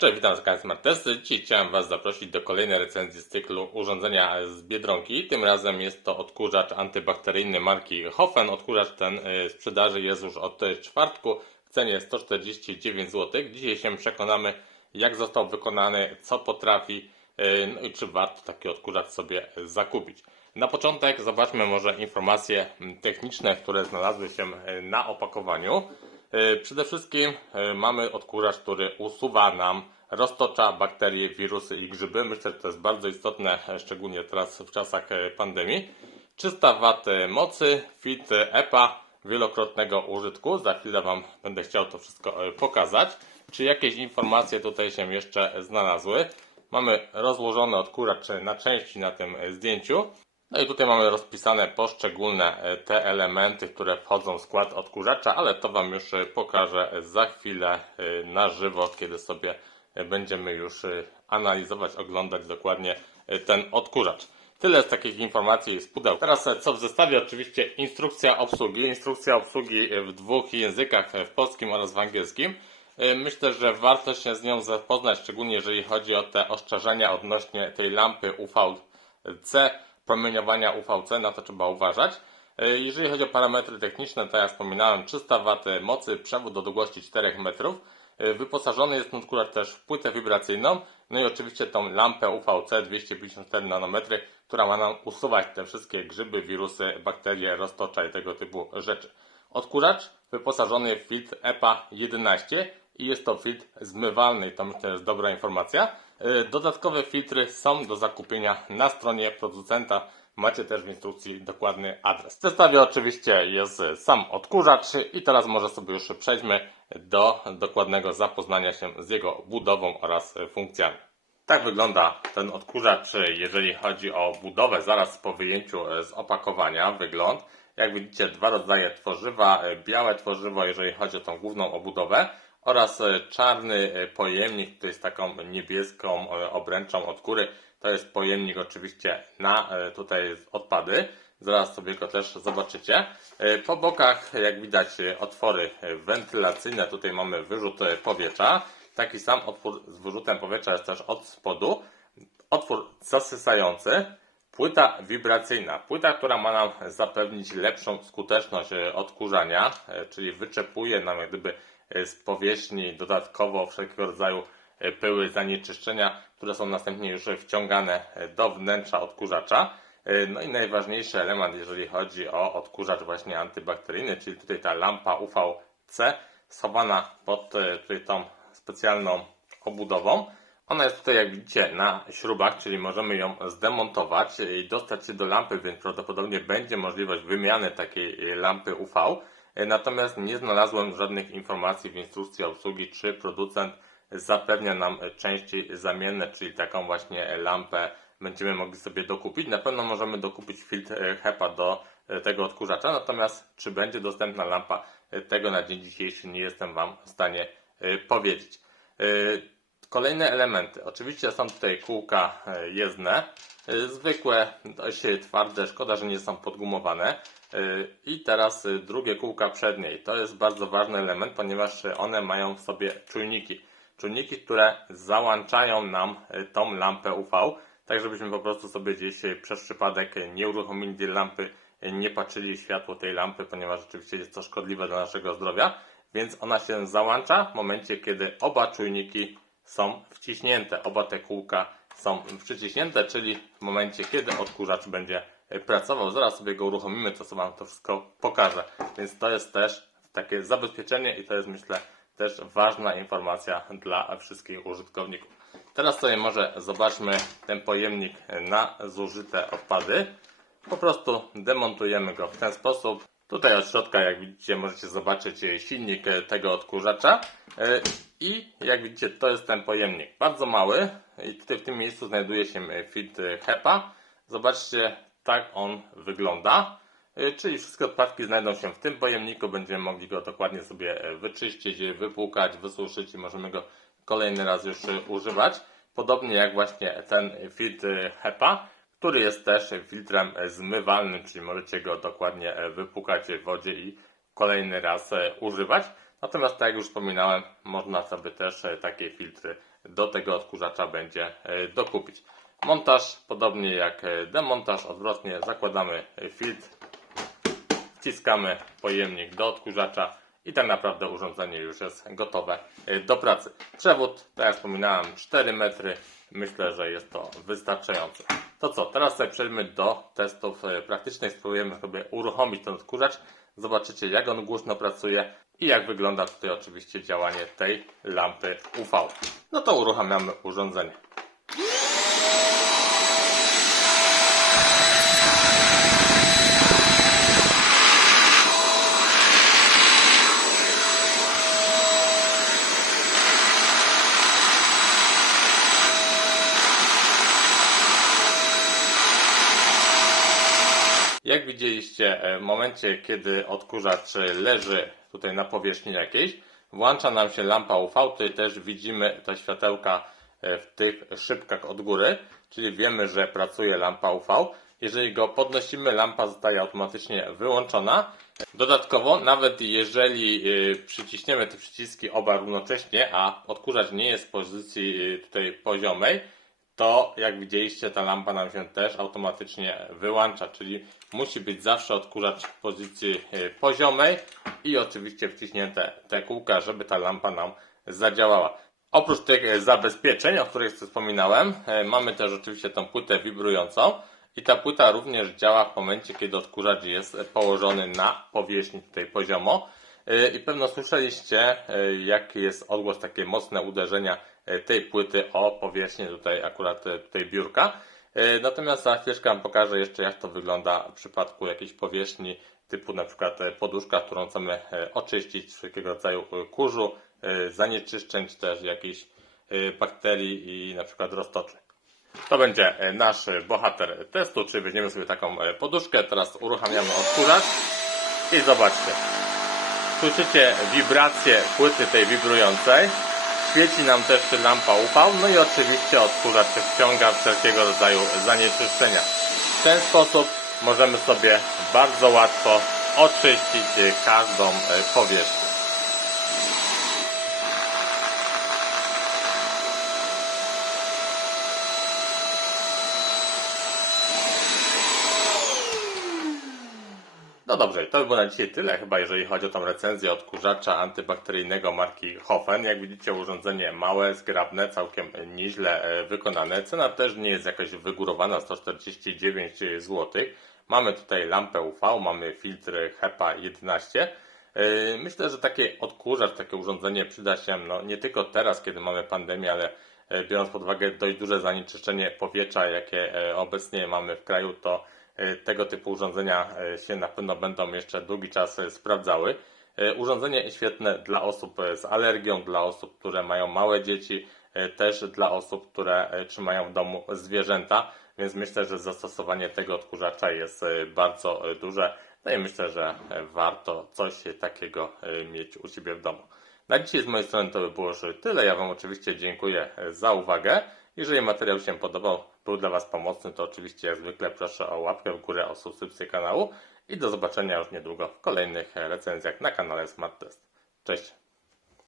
Cześć, witam z kanału Smart Testy. Dzisiaj chciałem Was zaprosić do kolejnej recenzji z cyklu urządzenia z Biedronki. Tym razem jest to odkurzacz antybakteryjny marki Hofen. Odkurzacz ten y, sprzedaży jest już od czwartku w cenie 149 zł. Dzisiaj się przekonamy, jak został wykonany, co potrafi, y, no i czy warto taki odkurzacz sobie zakupić. Na początek zobaczmy może informacje techniczne, które znalazły się y, na opakowaniu. E, Przede wszystkim e, mamy odkurzacz, który usuwa nam, roztocza bakterie, wirusy i grzyby. Myślę, że to jest bardzo istotne, e, szczególnie teraz w czasach pandemii. 300 W mocy, fit EPA wielokrotnego użytku. Za chwilę Wam będę chciał to wszystko pokazać. Czy jakieś informacje tutaj się jeszcze znalazły? Mamy rozłożony odkurzacz na części na tym zdjęciu. No i tutaj mamy rozpisane poszczególne e, te elementy, które wchodzą w skład odkurzacza, ale to Wam już e, pokażę za chwilę e, na żywo, kiedy sobie będziemy już analizować, oglądać dokładnie ten odkurzacz. Tyle z takich informacji z pudeł. Teraz co w zestawie? Oczywiście instrukcja obsługi. Instrukcja obsługi w dwóch językach, w polskim oraz w angielskim. Myślę, że warto się z nią zapoznać, szczególnie jeżeli chodzi o te ostrzeżenia odnośnie tej lampy UVC, promieniowania UVC, na to trzeba uważać. E, Jeżeli chodzi o parametry techniczne, to jak wspominałem, 300 W mocy, przewód do długości 4 metrów. E, Wyposażony jest ten odkurzacz też w płytę wibracyjną, no i oczywiście tą lampę UVC 254 nanometry, która ma nam usuwać te wszystkie grzyby, wirusy, bakterie, roztocza i tego typu rzeczy. Odkurzacz wyposażony w filtr EPA 11 i jest to filtr zmywalny i to myślę jest dobra informacja. E, Dodatkowe filtry są do zakupienia na stronie producenta. Macie też w instrukcji dokładny adres. W zestawie oczywiście jest sam odkurzacz i teraz może sobie już przejdźmy do dokładnego zapoznania się z jego budową oraz funkcjami. Tak wygląda ten odkurzacz, jeżeli chodzi o budowę, zaraz po wyjęciu z opakowania, wygląd. Jak widzicie, dwa rodzaje tworzywa, białe tworzywo, jeżeli chodzi o tą główną obudowę, oraz czarny pojemnik, to jest taką niebieską obręczą od góry. To jest pojemnik oczywiście na e, tutaj odpady. Zaraz sobie go też zobaczycie. E, Po bokach, jak widać, e, otwory wentylacyjne. Tutaj mamy wyrzut e, powietrza. Taki sam otwór z wyrzutem powietrza jest też od spodu. Otwór zasysający. Płyta wibracyjna. Płyta, która ma nam zapewnić lepszą skuteczność e, odkurzania, e, czyli wyczepuje nam jak gdyby e, z powierzchni dodatkowo wszelkiego rodzaju e, pyły, zanieczyszczenia, które są następnie już wciągane e, do wnętrza odkurzacza. E, No i najważniejszy element, jeżeli chodzi o odkurzacz właśnie antybakteryjny, czyli tutaj ta lampa UVC schowana pod tutaj tą specjalną obudową. Ona jest tutaj, jak widzicie, na śrubach, czyli możemy ją zdemontować i dostać się do lampy, więc prawdopodobnie będzie możliwość wymiany takiej lampy UV. Natomiast nie znalazłem żadnych informacji w instrukcji obsługi, czy producent zapewnia nam części zamienne, czyli taką właśnie lampę będziemy mogli sobie dokupić. Na pewno możemy dokupić filtr HEPA do tego odkurzacza, natomiast czy będzie dostępna lampa, tego na dzień dzisiejszy nie jestem Wam w stanie e, powiedzieć. E, Kolejne elementy. Oczywiście są tutaj kółka e, jezdne, e, zwykłe, dość twarde, szkoda, że nie są podgumowane. E, I teraz e, drugie kółka przednie. I to jest bardzo ważny element, ponieważ e, one mają w sobie czujniki. Czujniki, które załączają nam e, tą lampę UV, tak żebyśmy po prostu sobie gdzieś e, przez przypadek e, nie uruchomili tej lampy, e, nie patrzyli światło tej lampy, ponieważ rzeczywiście jest to szkodliwe dla naszego zdrowia. Więc ona się załącza w momencie, kiedy oba czujniki są wciśnięte, oba te kółka są przyciśnięte, czyli w momencie, kiedy odkurzacz będzie e, pracował. Zaraz sobie go uruchomimy, to sobie Wam to wszystko pokażę. Więc to jest też takie zabezpieczenie i to jest myślę też ważna informacja dla wszystkich użytkowników. Teraz sobie może zobaczmy ten pojemnik na zużyte odpady. Po prostu demontujemy go w ten sposób. Tutaj od środka, jak widzicie, możecie zobaczyć e, silnik e, tego odkurzacza. E, I jak widzicie, to jest ten pojemnik. Bardzo mały. I tutaj w tym miejscu znajduje się filtr HEPA. Zobaczcie, tak on wygląda. Czyli wszystkie odpadki znajdą się w tym pojemniku. Będziemy mogli go dokładnie sobie wyczyścić, wypłukać, wysuszyć i możemy go kolejny raz już używać. Podobnie jak właśnie ten filtr HEPA, który jest też filtrem zmywalnym, czyli możecie go dokładnie e, wypłukać w wodzie i kolejny raz e, używać. Natomiast tak jak już wspominałem, można sobie też e, takie filtry do tego odkurzacza będzie dokupić. Montaż, podobnie jak demontaż, odwrotnie zakładamy filtr, wciskamy pojemnik do odkurzacza i tak naprawdę urządzenie już jest gotowe do pracy. Przewód, tak jak wspominałem, 4 metry. Myślę, że jest to wystarczające. To co, teraz sobie przejdźmy do testów e, praktycznych. Spróbujemy sobie uruchomić ten odkurzacz. Zobaczycie jak on głośno pracuje i jak wygląda tutaj oczywiście działanie tej lampy UV. No to uruchamiamy urządzenie. Jak widzieliście, e, w momencie kiedy odkurzacz leży tutaj na powierzchni jakiejś, włącza nam się lampa UV, tutaj też widzimy te światełka e, w tych szybkach od góry, czyli wiemy, że pracuje lampa UV. Jeżeli go podnosimy, lampa zostaje automatycznie wyłączona. Dodatkowo, nawet jeżeli e, przyciśniemy te przyciski oba równocześnie, a odkurzacz nie jest w pozycji tutaj poziomej, to jak widzieliście ta lampa nam się też automatycznie wyłącza, czyli musi być zawsze odkurzacz w pozycji e, poziomej i oczywiście wciśnięte te kółka, żeby ta lampa nam zadziałała. Oprócz tych e, zabezpieczeń, o których wspominałem, e, mamy też oczywiście tą płytę wibrującą i ta płyta również działa w momencie, kiedy odkurzacz jest położony na powierzchni tutaj poziomo. I pewno słyszeliście, jaki jest odgłos, takie mocne uderzenia tej płyty o powierzchnię tutaj akurat e, tutaj biurka. E, Natomiast za chwileczkę Wam pokażę jeszcze, jak to wygląda w przypadku jakiejś powierzchni typu na przykład e, poduszka, którą chcemy e, oczyścić z wszelkiego rodzaju e, kurzu, e, zanieczyszczeń, czy też jakichś e, bakterii i na przykład roztoczy. To będzie e, nasz e, bohater testu, czyli weźmiemy sobie taką e, poduszkę, teraz uruchamiamy odkurzacz i zobaczcie. Słyszycie wibrację płyty tej wibrującej. Świeci nam też lampa UV, no i oczywiście odkurzacz wciąga wszelkiego rodzaju zanieczyszczenia. W ten sposób możemy sobie bardzo łatwo oczyścić każdą e, powierzchnię. No dobrze, to by było na dzisiaj tyle, chyba jeżeli chodzi o tą recenzję odkurzacza antybakteryjnego marki Hofen. Jak widzicie, urządzenie małe, zgrabne, całkiem nieźle e, wykonane. Cena też nie jest jakaś wygórowana, 149 zł. Mamy tutaj lampę UV, mamy filtr HEPA 11. E, Myślę, że taki odkurzacz, takie urządzenie przyda się no, nie tylko teraz, kiedy mamy pandemię, ale e, biorąc pod uwagę dość duże zanieczyszczenie powietrza, jakie obecnie mamy w kraju, to tego typu urządzenia e, się na pewno będą jeszcze długi czas e, sprawdzały. E, Urządzenie świetne dla osób e, z alergią, dla osób, które mają małe dzieci, e, też dla osób, które e, trzymają w domu zwierzęta, więc myślę, że zastosowanie tego odkurzacza jest e, bardzo e, duże. No i myślę, że e, warto coś takiego e, mieć u siebie w domu. Na dzisiaj z mojej strony to by było już tyle. Ja Wam oczywiście dziękuję e, za uwagę. Jeżeli materiał się podobał, był dla Was pomocny, to oczywiście jak zwykle proszę o łapkę w górę, o subskrypcję kanału i do zobaczenia już niedługo w kolejnych recenzjach na kanale Smart Test. Cześć!